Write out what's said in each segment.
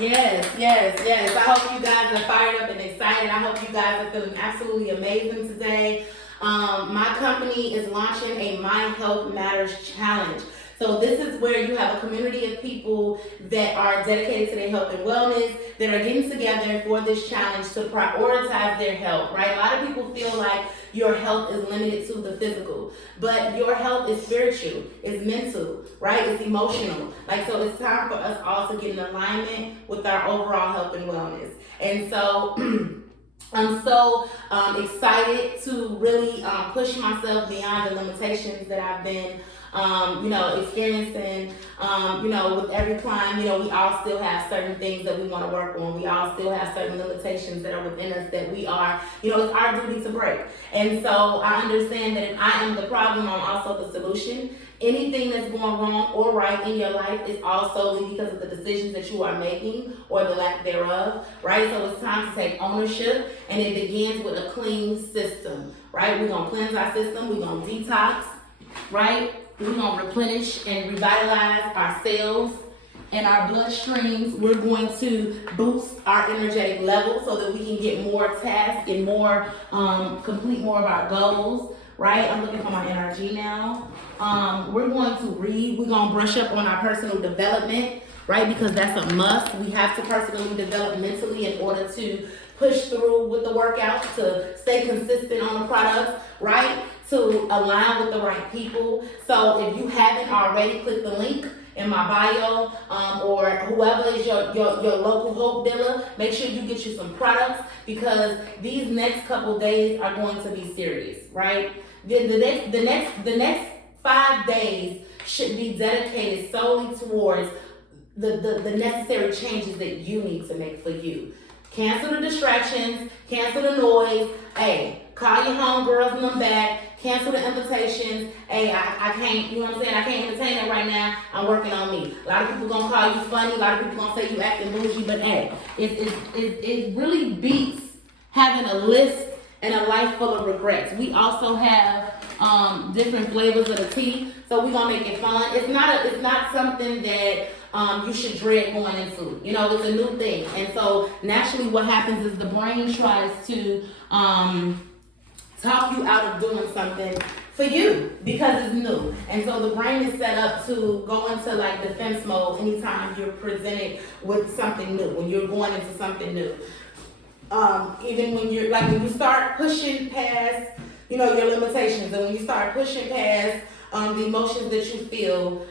Yes. I hope you guys are fired up and excited. I hope you guys are feeling absolutely amazing today. My company is launching a My Health Matters Challenge. So this is where you have a community of people that are dedicated to their health and wellness, that are getting together for this challenge to prioritize their health, right? A lot of people feel like your health is limited to the physical, but your health is spiritual, it's mental, right? It's emotional. Like, so it's time for us all to get in alignment with our overall health and wellness. And so I'm so excited to really push myself beyond the limitations that I've been experiencing, with every climb. We all still have certain things that we want to work on. We all still have certain limitations that are within us that we are, it's our duty to break. And so I understand that if I am the problem, I'm also the solution. Anything that's going wrong or right in your life is all solely because of the decisions that you are making or the lack thereof, right? So it's time to take ownership, and it begins with a clean system, right? We're going to cleanse our system. We're going to detox, right? We're going to replenish and revitalize our cells and our bloodstreams. We're going to boost our energetic level so that we can get more tasks and more, complete more of our goals, right? I'm looking for my NRG now. We're going to read. We're going to brush up on our personal development, right? Because that's a must. We have to personally develop mentally in order to push through with the workouts, to stay consistent on the products, right? To align with the right people. So if you haven't already, click the link in my bio, or whoever is your local hope dealer. Make sure you get you some products, because these next couple days are going to be serious, right? The next 5 days should be dedicated solely towards the necessary changes that you need to make for you. Cancel the distractions, cancel the noise. Hey, call your homegirls and them back. Cancel the invitations. Hey, I can't, you know what I'm saying? I can't entertain it right now. I'm working on me. A lot of people gonna call you funny. A lot of people gonna say you acting bougie, but hey, it really beats having a list and a life full of regrets. We also have different flavors of the tea, so we're gonna make it fun. It's not something that you should dread going into. It's a new thing. And so naturally what happens is the brain tries to talk you out of doing something for you because it's new. And so the brain is set up to go into like defense mode anytime you're presented with something new, when you're going into something new. Even when you start pushing past, your limitations, and when you start pushing past the emotions that you feel,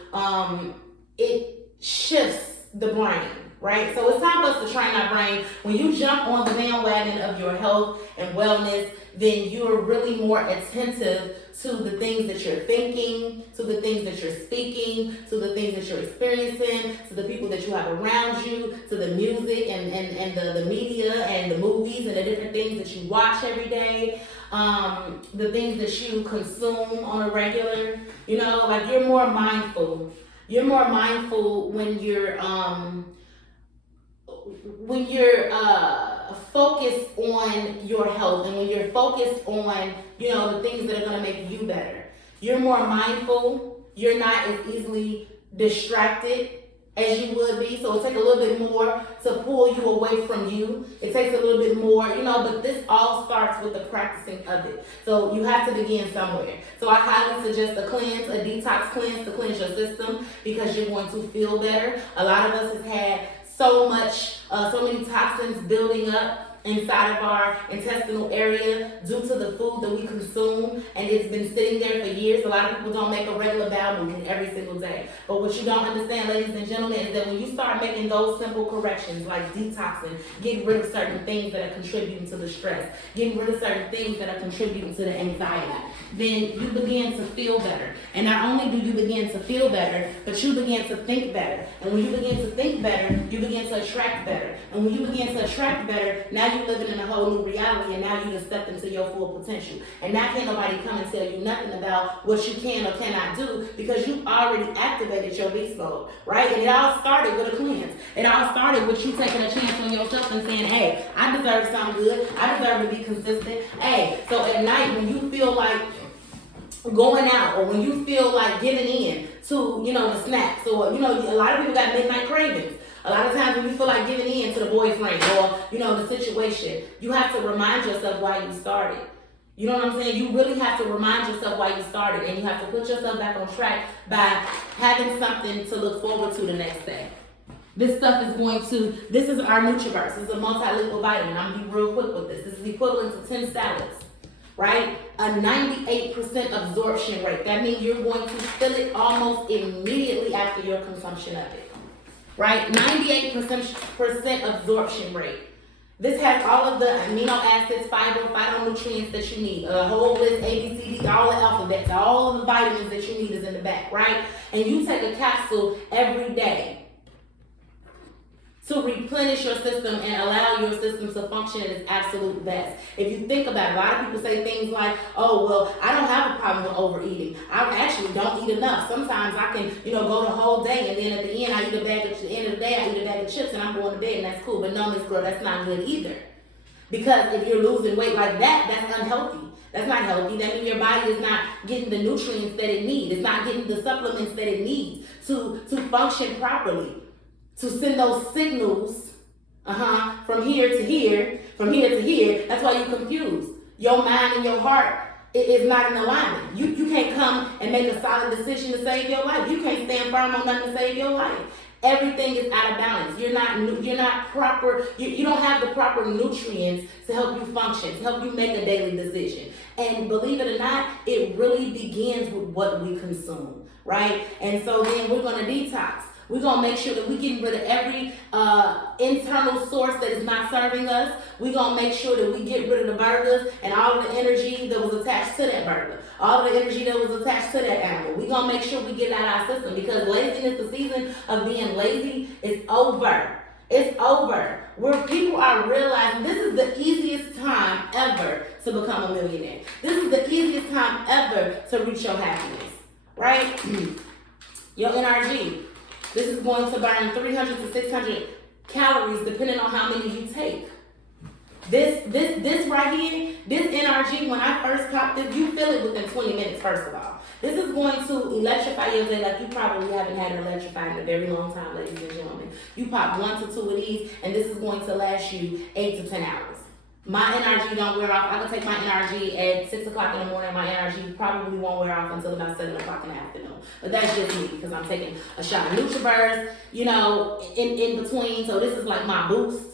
it shifts the brain, right? So it's time for us to train our brain. When you jump on the bandwagon of your health and wellness, then you're really more attentive to the things that you're thinking, to the things that you're speaking, to the things that you're experiencing, to the people that you have around you, to the music and the media and the movies and the different things that you watch every day, the things that you consume on a regular, you're more mindful. You're more mindful when you're focused on your health, and when you're focused on the things that are going to make you better. You're more mindful. You're not as easily distracted as you would be. So it takes a little bit more to pull you away from you. It takes a little bit more, but this all starts with the practicing of it. So you have to begin somewhere. So I highly suggest a cleanse, a detox cleanse to cleanse your system, because you're going to feel better. A lot of us have had so many toxins building up inside of our intestinal area due to the food that we consume, and it's been sitting there for years. A lot of people don't make a regular bowel movement every single day. But what you don't understand, ladies and gentlemen, is that when you start making those simple corrections, like detoxing, getting rid of certain things that are contributing to the stress, getting rid of certain things that are contributing to the anxiety, then you begin to feel better. And not only do you begin to feel better, but you begin to think better. And when you begin to think better, you begin to attract better. And when you begin to attract better, now you're living in a whole new reality, and now you just stepped into your full potential. And now can't nobody come and tell you nothing about what you can or cannot do, because you already activated your beast mode, right? And it all started with a cleanse. It all started with you taking a chance on yourself and saying, hey, I deserve something good. I deserve to be consistent. Hey, so at night when you feel like going out, or when you feel like giving in to, the snacks, or, a lot of people got midnight cravings. A lot of times when you feel like giving in to the boyfriend or, the situation, you have to remind yourself why you started. You know what I'm saying? You really have to remind yourself why you started, and you have to put yourself back on track by having something to look forward to the next day. This stuff is this is our Nutriverse. This is a multi-liquid vitamin. I'm gonna be real quick with this. This is equivalent to 10 salads, right? A 98% absorption rate. That means you're going to feel it almost immediately after your consumption of it, right? 98% absorption rate. This has all of the amino acids, fiber, phytonutrients that you need. A whole list, A, B, C, D, all the alphabets, all of the vitamins that you need is in the back, right? And you take a capsule every day to replenish your system and allow your system to function at its absolute best. If you think about it, a lot of people say things like, oh, well, I don't have a problem with overeating. I actually don't eat enough. Sometimes I can, go the whole day, and then at the end, I eat a bag of, at the end of the day, I eat a bag of chips and I'm going to bed, and that's cool. But no, Miss Girl, that's not good either. Because if you're losing weight like that, that's unhealthy. That's not healthy. That means your body is not getting the nutrients that it needs. It's not getting the supplements that it needs to function properly. To send those signals, from here to here, from here to here. That's why you're confused. Your mind and your heart is not in alignment. You can't come and make a solid decision to save your life. You can't stand firm on nothing to save your life. Everything is out of balance. You're not proper. You don't have the proper nutrients to help you function, to help you make a daily decision. And believe it or not, it really begins with what we consume, right? And so then we're going to detox. We're going to make sure that we're getting rid of every internal source that is not serving us. We're going to make sure that we get rid of the burgers and all of the energy that was attached to that burger. All of the energy that was attached to that animal. We're going to make sure we get it out of our system, because laziness, the season of being lazy, is over. It's over. Where people are realizing this is the easiest time ever to become a millionaire. This is the easiest time ever to reach your happiness, right? Your NRG. This is going to burn 300 to 600 calories depending on how many you take. This right here, this NRG, when I first popped this, you feel it within 20 minutes, first of all. This is going to electrify your day like you probably haven't had it electrified in a very long time, ladies and gentlemen. You pop 1 to 2 of these, and this is going to last you 8 to 10 hours. My NRG don't wear off. I can take my NRG at 6 o'clock in the morning. My NRG probably won't wear off until about 7 o'clock in the afternoon. But that's just me, because I'm taking a shot of Nutriverse, in between. So this is like my boost,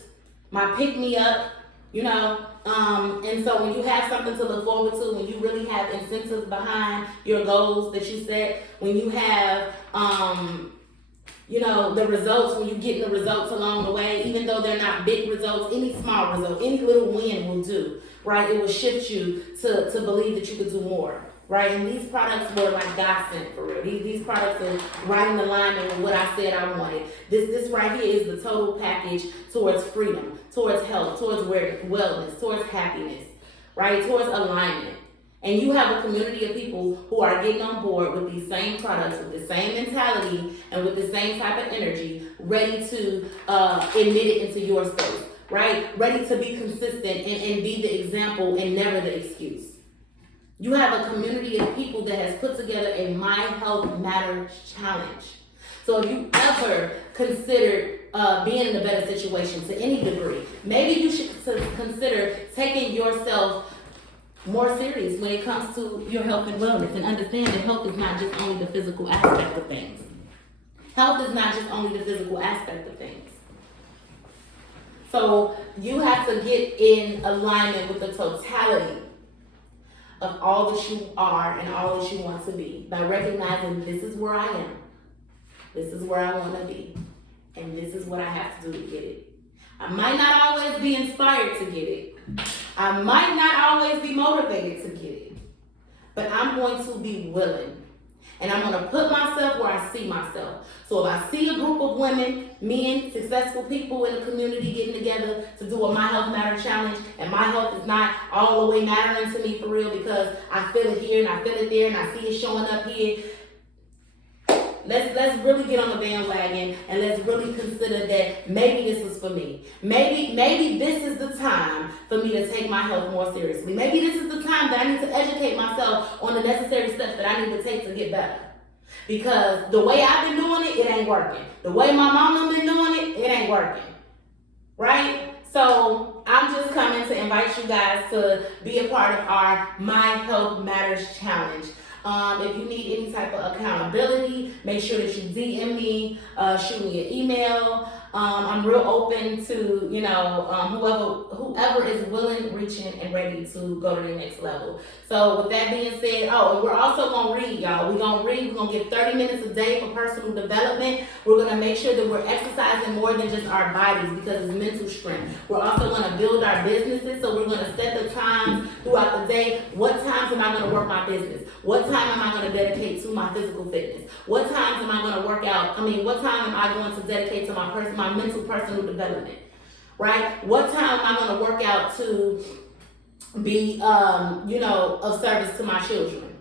my pick-me-up, and so when you have something to look forward to, when you really have incentives behind your goals that you set, when you have, the results, when you're getting the results along the way, even though they're not big results, any small result, any little win will do, right? It will shift you to believe that you could do more, right? And these products were like godsend for real. These products are right in alignment with what I said I wanted. This right here is the total package towards freedom, towards health, towards wellness, towards happiness, right? Towards alignment. And you have a community of people who are getting on board with these same products, with the same mentality, and with the same type of energy, ready to admit it into your space, right? Ready to be consistent and be the example and never the excuse. You have a community of people that has put together a My Health Matters challenge. So if you ever considered being in a better situation to any degree, maybe you should consider taking yourself more serious when it comes to your health and wellness, and understand that health is not just only the physical aspect of things. Health is not just only the physical aspect of things. So you have to get in alignment with the totality of all that you are and all that you want to be, by recognizing this is where I am, this is where I want to be, and this is what I have to do to get it. I might not always be inspired to get it. I might not always be motivated to get it, but I'm going to be willing. And I'm going to put myself where I see myself. So if I see a group of women, men, successful people in the community getting together to do a My Health Matter challenge, and my health is not all the way mattering to me for real, because I feel it here and I feel it there and I see it showing up here, let's really get on the bandwagon, and let's really consider that maybe this is for me. Maybe this is the time for me to take my health more seriously. Maybe this is the time that I need to educate myself on the necessary steps that I need to take to get better. Because the way I've been doing it, it ain't working. The way my mama been doing it, it working, right? So I'm just coming to invite you guys to be a part of our My Health Matters Challenge. If you need any type of accountability, make sure that you DM me, shoot me an email. I'm real open to, whoever is willing, reaching, and ready to go to the next level. So with that being said, and we're also gonna read, y'all. We're gonna get 30 minutes a day for personal development. We're gonna make sure that we're exercising more than just our bodies because it's mental strength. We're also gonna build our businesses, so we're gonna set the times throughout the day. What times am I gonna work my business? What time am I gonna dedicate to my physical fitness? What times am I gonna work out? What time am I going to dedicate to my mental personal development? Right? What time am I gonna work out to be of service to my children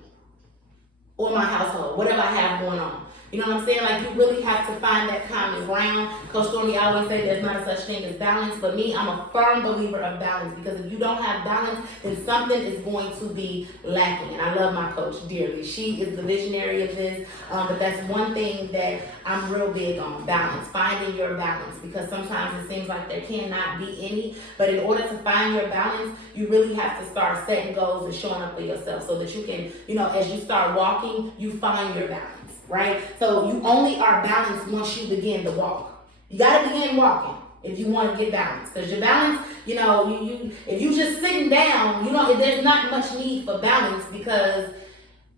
or my household, whatever I have going on? You know what I'm saying? Like, you really have to find that common ground. Coach Stormy always say there's not a such thing as balance, but me, I'm a firm believer of balance, because if you don't have balance, then something is going to be lacking. And I love my coach dearly. She is the visionary of this, but that's one thing that I'm real big on: balance, finding your balance, because sometimes it seems like there cannot be any, but in order to find your balance, you really have to start setting goals and showing up for yourself so that you can, as you start walking, you find your balance. Right? So you only are balanced once you begin to walk. You got to begin walking if you want to get balanced. Because your balance, if you just sitting down, there's not much need for balance, because,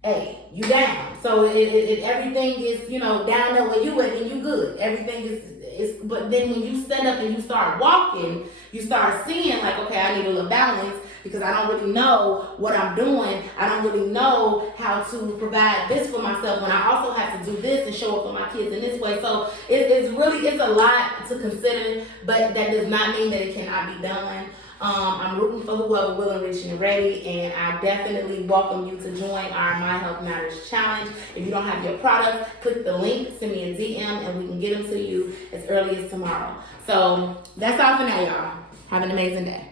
hey, you down. So if everything is, down there where you at, then you good. Everything is, but then when you stand up and you start walking, you start seeing like, okay, I need a little balance, because I don't really know what I'm doing. I don't really know how to provide this for myself when I also have to do this and show up for my kids in this way. So it's a lot to consider, but that does not mean that it cannot be done. I'm rooting for whoever willing, reaching, and ready, and I definitely welcome you to join our My Health Matters Challenge. If you don't have your products, click the link, send me a DM, and we can get them to you as early as tomorrow. So that's all for now, y'all. Have an amazing day.